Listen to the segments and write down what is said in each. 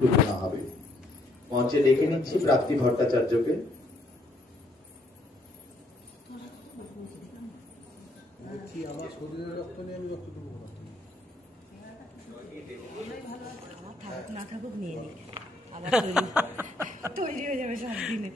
ঘোষণা হবে। মঞ্চে ডেকে নিচ্ছি প্রাপ্তি ভট্টাচার্যকে। না থাকুক নিয়ে নিক, আবার তৈরি হয়ে যাবে সব দিনে।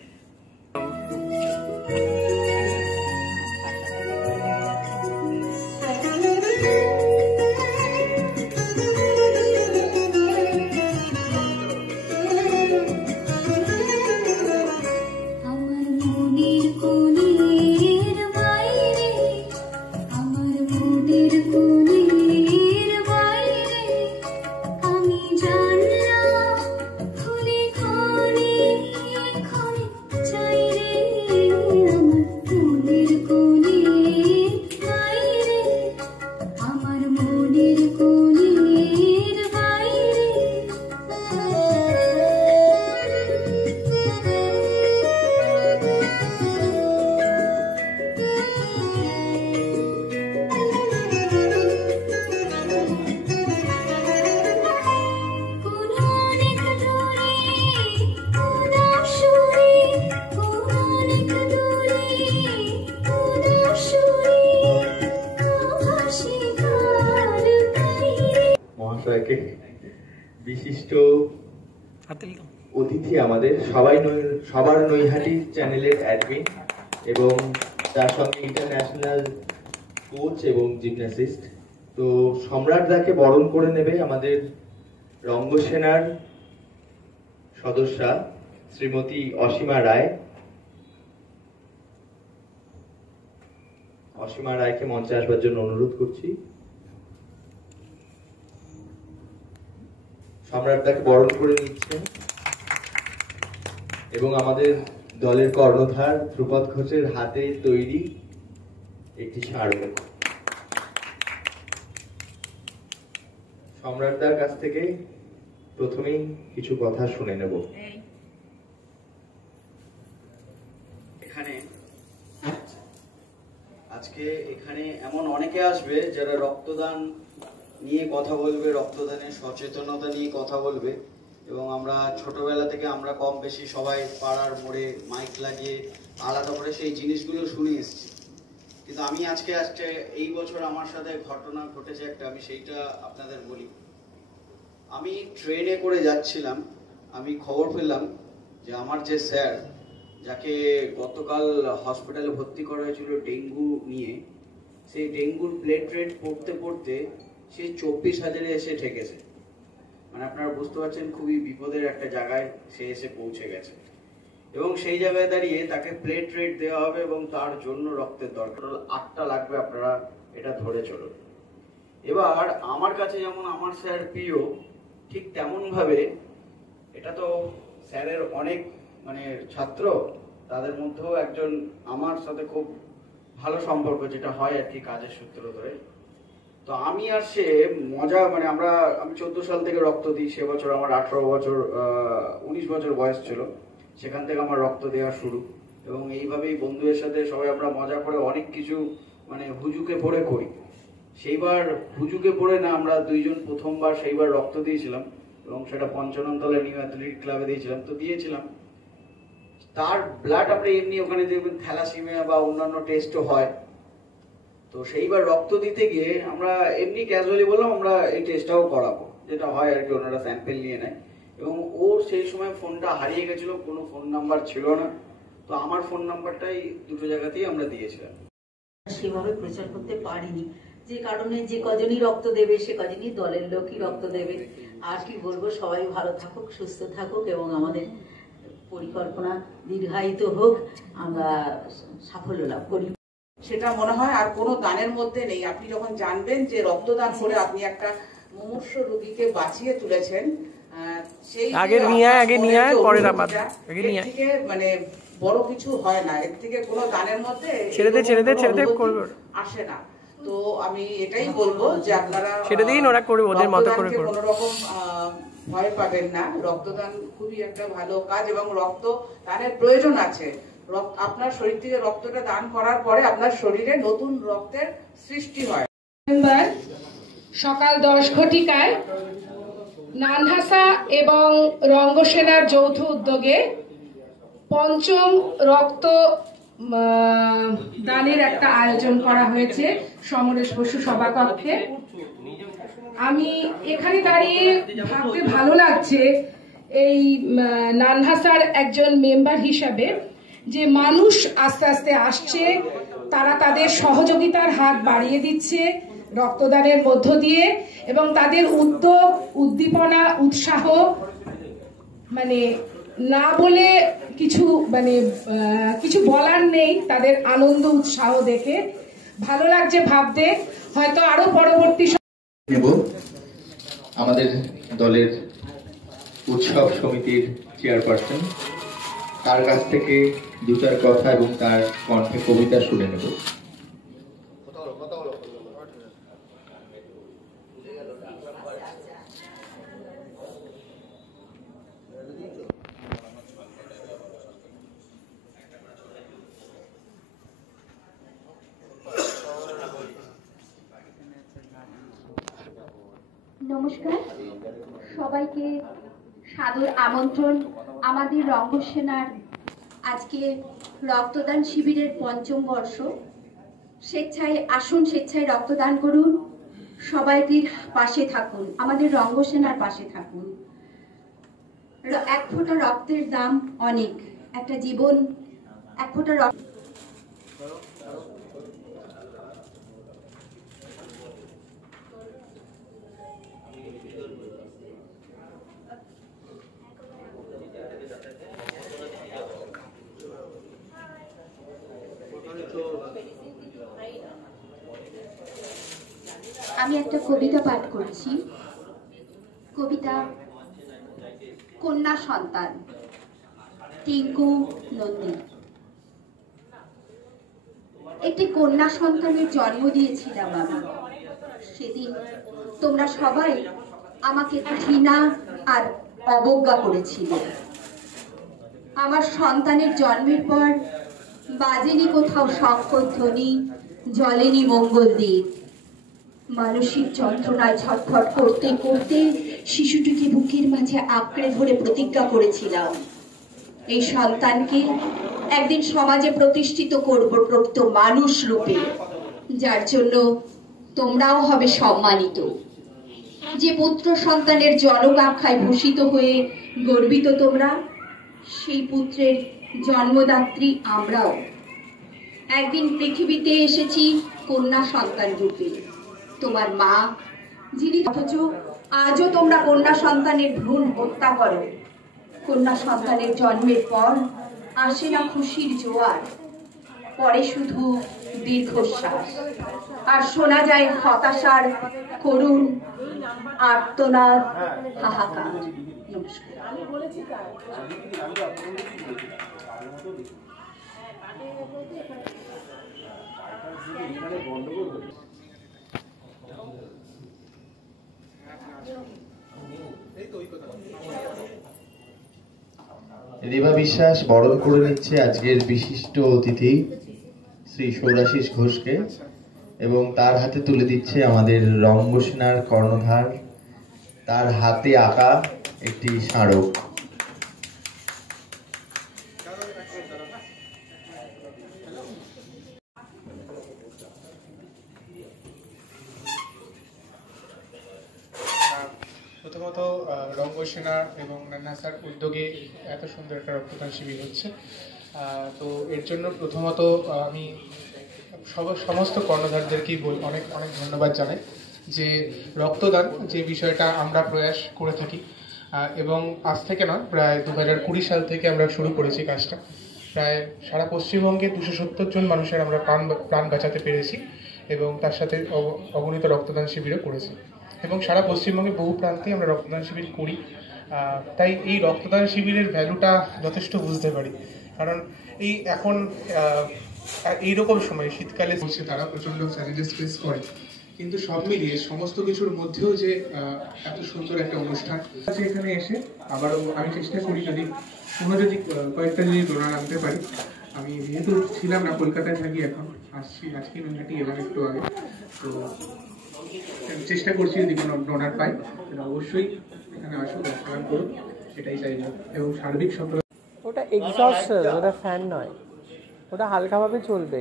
বিশিষ্ট অতিথি আমাদের সবার নৈহাটি চ্যানেলের অ্যাডমিন এবং তার সঙ্গে ইন্টারন্যাশনাল কোচ এবং জিমন্যাসিস্ট। তো সম্রাট দাকে বরণ করে নেবে আমাদের রঙ্গসেনার সদস্যা শ্রীমতী অসীমা রায়। অসীমা রায়কে মঞ্চে আসবার জন্য অনুরোধ করছি। সম্রাট তাকে বরণ করে নিচ্ছেন এবং আমাদের দলের কর্ণধার ধ্রুপদ ঘোষের হাতে তৈরি একটি স্মারক। সম্রাটদার কাছ থেকে প্রথমেই কিছু কথা শুনে নেব। আজকে এখানে এমন অনেকে আসবে যারা রক্তদান নিয়ে কথা বলবে, রক্তদানের সচেতনতা নিয়ে কথা বলবে। এবং আমরা ছোটবেলা থেকে আমরা কম বেশি সবাই পাড়ার মোড়ে মাইক লাগিয়ে আলাদা করে সেই জিনিসগুলো শুনে এসেছি। কিন্তু আমি আজকে এই বছর আমার সাথে ঘটনা ঘটেছে একটা, আমি সেইটা আপনাদের বলি। আমি ট্রেনে করে যাচ্ছিলাম, আমি খবর পেলাম যে আমার যে স্যার, যাকে গতকাল হসপিটালে ভর্তি করা হয়েছিল ডেঙ্গু নিয়ে, সেই ডেঙ্গুর প্লেট রেট পড়তে পড়তে সে 24,000-এ এসে ঠেকেছে। মানে আপনারা বুঝতে পারছেন খুবই বিপদের একটা জায়গায় সে এসে পৌঁছে গেছে। এবং সেই জায়গায় দাঁড়িয়ে তাকে প্লেট রেট দেওয়া হবে এবং তার জন্য রক্তের দরকার 8টা লাগবে, আপনারা এটা ধরে চলুন। এবার আমার কাছে যেমন আমার স্যার প্রিয়, ঠিক তেমন ভাবে এটা তো স্যারের অনেক ছাত্র, তাদের মধ্যেও একজন আমার সাথে খুব ভালো সম্পর্ক, যেটা হয় আর কি কাজের সূত্র ধরে। তো আমি আর সে মজা আমি 14 সাল থেকে রক্ত দিই। সে বছর আমার 19 বছর বয়স ছিল, সেখান থেকে আমার রক্ত দেওয়া শুরু। এবং এইভাবেই বন্ধুদের সাথে সবাই আমরা মজা করে অনেক কিছু হুজুকে পড়ে করি। সেইবার হুজুকে পড়ে না, আমরা দুইজন প্রথমবার সেইবার রক্ত দিয়েছিলাম এবং সেটা পঞ্চননতলা নিউ অ্যাথলেটিক ক্লাবে দিয়েছিলাম। তো দিয়েছিলাম তার ব্লাড আমরা এমনি ওখানে দেখবেন থ্যালাসিমিয়া বা অন্যান্য টেস্টও হয়। তো সেইবার রক্ত দিতে গিয়ে আমরা এমনি ক্যাজুয়ালি বললাম আমরা এই টেস্টটাও করাবো, যেটা হয় আর কি, ওনারা স্যাম্পেল নিয়ে নেয়। এবং ওর সেই সময় ফোনটা হারিয়ে গেছিল, কোনো ফোন নাম্বার ছিল না। তো আমার ফোন নাম্বারটাই দুটো জায়গাতেই আমরা দিয়েছিলাম। সেভাবে প্রচার করতে পারিনি, যে কারণে যে কজনই রক্ত দেবে সে কজনই দলের লোকই রক্ত দেবে। আর কি বলবো, সবাই ভালো থাকুক, সুস্থ থাকুক এবং আমাদের পরিকল্পনা দীর্ঘায়িত হোক, আমরা সাফল্য লাভ করি। সেটা মনে হয় আর কোনো দানের মধ্যে নেই। আপনি যখন জানবেন যে রক্তদান করে আপনি একটা মুমূর্ষ রোগীকে বাঁচিয়ে তুলেছেন, সেই থেকে বড় কিছু হয় না, এর থেকে কোনো দানের মধ্যে আসে না। তো আমি এটাই বলবো যে আপনারা কোনো রকম ভয় পাবেন না। রক্তদান খুবই একটা ভালো কাজ এবং রক্তদানের প্রয়োজন আছে। আপনার শরীর থেকে রক্তটা দান করার পরে আপনার শরীরে নতুন রক্তের সৃষ্টি হয়। সকাল 10 ঘটিকায় নানহাসা এবং রঙ্গসেনার যৌথ উদ্যোগে পঞ্চম রক্ত দানের একটা আয়োজন করা হয়েছে সমরেশ বসু সভাকক্ষে। আমি এখানে দাঁড়িয়ে ভাবতে ভালো লাগছে এই নানহাসার একজন মেম্বার হিসাবে যে মানুষ আস্তে আস্তে আসছে, তারা তাদের সহযোগিতার হাত বাড়িয়ে দিচ্ছে রক্তদানের মধ্য দিয়ে, এবং তাদের উদ্যোগ, উদ্দীপনা, উৎসাহ মানে না বলে কিছু বলার নেই। তাদের আনন্দ উৎসাহ দেখে ভালো লাগছে ভাবতে। হয়তো আরো পরবর্তী নেব আমাদের দলের উৎসব সমিতির চেয়ারপারসন, তার কাছ থেকে দু চার কথা এবং তার কণ্ঠে কবিতা শুনে নেব। নমস্কার, সবাইকে সাদর আমন্ত্রণ আমাদের রঙ্গসেনার আজকে রক্তদান শিবিরের পঞ্চম বর্ষ। স্বেচ্ছায় আসুন, স্বেচ্ছায় রক্তদান করুন, সবাইটির পাশে থাকুন, আমাদের রঙ্গসেনার পাশে থাকুন। এক ফোঁটা রক্তের দাম অনেক, একটা জীবন, এক ফোঁটা রক্ত। আমি একটা কবিতা পাঠ করছি। কবিতা কন্যা সন্তান, টিঙ্কু নন্দী। একটি কন্যা সন্তানের জন্ম দিয়েছিলাম আমি। সেদিন তোমরা সবাই আমাকে ঘৃণা আর অবজ্ঞা করেছিলে। আমার সন্তানের জন্মের পর বাজেনি কোথাও শঙ্খধ্বনি, জ্বলেনি মঙ্গলদ্বীপ। মানসিক যন্ত্রণায় ছটফট করতে করতে শিশুটিকে বুকের মাঝে আঁকড়ে ধরে প্রতিজ্ঞা করেছিলাম, এই সন্তানকে একদিন সমাজে প্রতিষ্ঠিত করব প্রকৃত মানুষ রূপে, যার জন্য তোমরাও হবে সম্মানিত। যে পুত্র সন্তানের জনকাঙ্ক্ষায় ভূষিত হয়ে গর্বিত তোমরা, সেই পুত্রের জন্মদাত্রী আমরাও। একদিন পৃথিবীতে এসেছি কন্যা সন্তান রূপে, তোমার মা যিনি, অথচ আজও তোমরা কন্যা সন্তানের ভ্রূণ হত্যা করো। কন্যা সন্তানের জন্মের পর আসে না খুশির জোয়ার, পরে শুধু দীর্ঘশ্বাস, আর শোনা যায় হতাশার করুণ আর্তনাদ, হাহাকার। নমস্কার। রেবা বিশ্বাস বরণ করে নিচ্ছে আজকের বিশিষ্ট অতিথি শ্রী সৌরাশিস ঘোষকে, এবং তার হাতে তুলে দিচ্ছে আমাদের রঙ্গসেনার কর্ণধার, তার হাতে আঁকা একটি স্মারক। প্রথমত রঙ্গসেনা এবং নানহাসার উদ্যোগে এত সুন্দর একটা রক্তদান শিবির হচ্ছে, তো এর জন্য প্রথমত আমি সমস্ত কর্ণধারদেরকেই অনেক অনেক ধন্যবাদ জানাই যে রক্তদান যে বিষয়টা আমরা প্রয়াস করে থাকি, এবং আজ থেকে নয়, প্রায় 2020 সাল থেকে আমরা শুরু করেছি কাজটা। প্রায় সারা পশ্চিমবঙ্গে 270 জন মানুষের আমরা প্রাণ বাঁচাতে পেরেছি, এবং তার সাথে অগণিত রক্তদান শিবিরও করেছি, এবং সারা পশ্চিমবঙ্গে বহু প্রান্তে আমরা রক্তদান শিবির করি। তাই এই রক্তদান শিবিরের ভ্যালুটা যথেষ্ট বুঝতে পারি, কারণ এই এখন এইরকম সময় শীতকালে বলছে তারা প্রচন্ড চ্যালেঞ্জেস ফেস করে, কিন্তু সব মিলিয়ে সমস্ত কিছুর মধ্যেও যে এত সুন্দর একটা অনুষ্ঠান এখানে এসে আবারও আমি চেষ্টা করি যদি কয়েকটা যদি ডোনার আনতে পারি। আমি যেহেতু ছিলাম না, কলকাতায় থাকি, এখন আসছি আজকে নৈহাটি এবার একটু আগে, তো চেষ্টা করছি যদি কোনো ডোনার পাই অবশ্যই এখানে আসুন, রক্তদান করুন, এটাই চাইবো। এবং সার্বিক সকল ওটা এক্সস্ট, ওটা ফ্যান নয়, ওটা হালকাভাবে চলবে।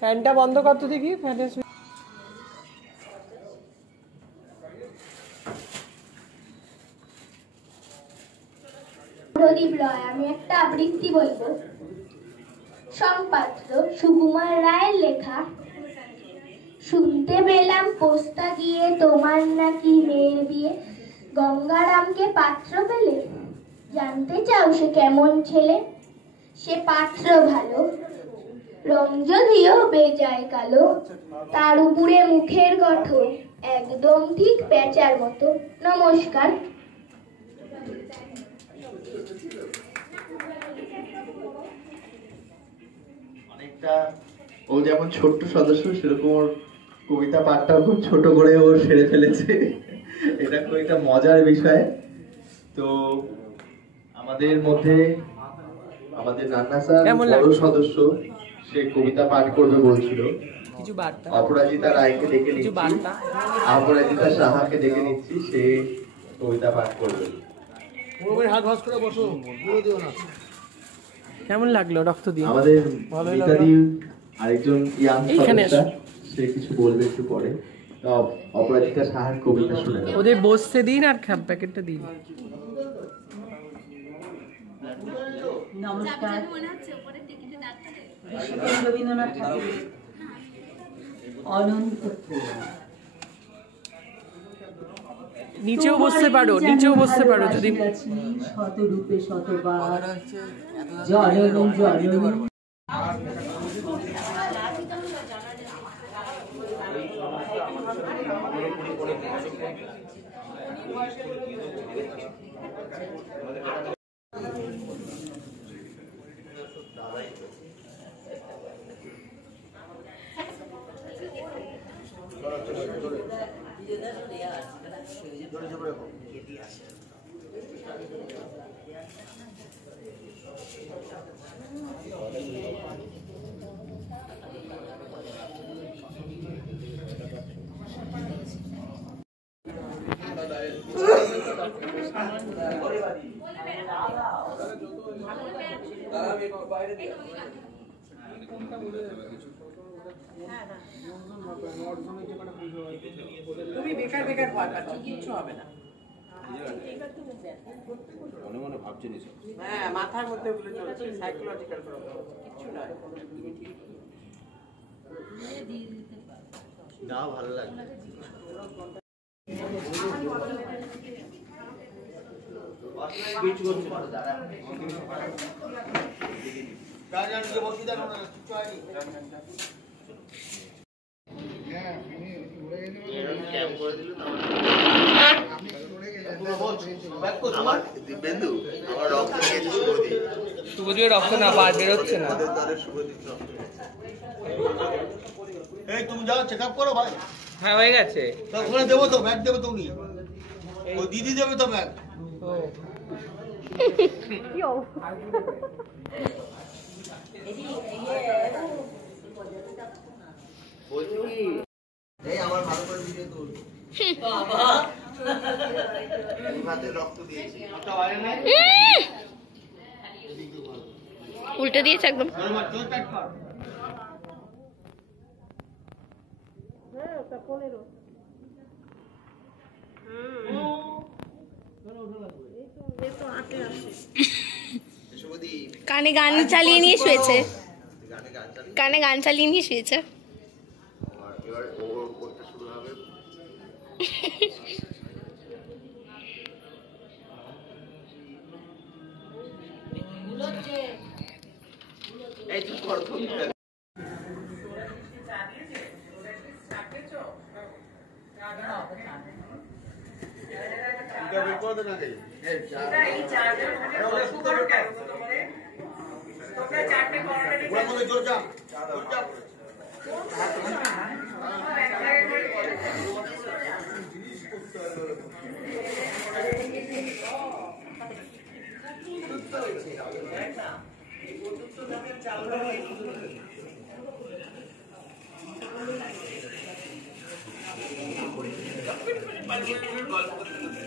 ফ্যানটা বন্ধ কর তো দেখি, ফ্যানের প্রদীপ রয়। আমি একটা আবৃত্তি বলবো। সম্পাদ্য সুকুমার রায়ের লেখা। শুনতে পেলাম পোস্তা গিয়ে তোমার নাকি মেয়ের বিয়ে, গঙ্গারামকে পাত্র পেলে, জানতে চাও সে কেমন ছেলে? সে পাত্র ভালো, রং যদিও বেজায় কালো, তার উপরে মুখের গঠন একদম ঠিক পেঁচার মতো। নমস্কার। অনেকটা ও যেমন ছোট্ট সদস্য, সেরকম ওর কবিতা পাঠটাও খুব ছোট করে ও সেরে ফেলেছে। এটা খুব একটা মজার বিষয়। তো আমাদের মধ্যে আমাদের নান্না স্যার বড় সদস্য, সে কবিতা পাঠ করবে বলছিল। কিছু বার্তা, অপরাজিতা রায়কে ডেকে নিচ্ছি, অপরাজিতা সাহাকে ডেকে নিচ্ছি, সে কবিতা পাঠ করবে। হাত ভাঁজ করে বসো, পুরো দিও না। কেমন লাগলো রক্ত দিয়ে? আমাদের মিতাদি আরেকজন ইয়াং সদস্য, সে কিছু বলবে একটু পরে। তো অপরাজিতা সাহার কবিতা শুনে ওদের বসতে দিন আর খাপ প্যাকেটটা দিন। নমস্কার। রবীন্দ্রনাথ ঠাকুরের অনন্ত নিচেও বসতে পারো, নিচেও বসতে পারো যদি। শতরূপে শতবার জননী জননী। তুমি বেকার বেকার ভয় পাচ্ছ, কিচ্ছু হবে না। মনে মনে ভাবছেন এসব। হ্যাঁ, মাথার মধ্যে ওগুলো চলছে, সাইকোলজিক্যাল প্রবলেম, কিচ্ছু নয়। না, ভালো লাগবে। শুভদীপের রক্ত না বেরোচ্ছে না। এই তুমি যাও চেক আপ করো ভাই। হ্যাঁ হয়ে গেছে, ওখানে দেবো তো, ব্যাগ দেবে তো, উনি ওই দিদি দেবে তো ব্যাগ। এই আমার ভালো করে ভিডিও তুল বাবা, ভাতে রক্ত দিয়েছি, উল্টে দিয়েছে একদম। কানে গান চালিয়ে নিয়ে শুয়েছে, কানে গান চালিয়ে নিয়ে শুয়েছে। পালিয়ে গল্প করতে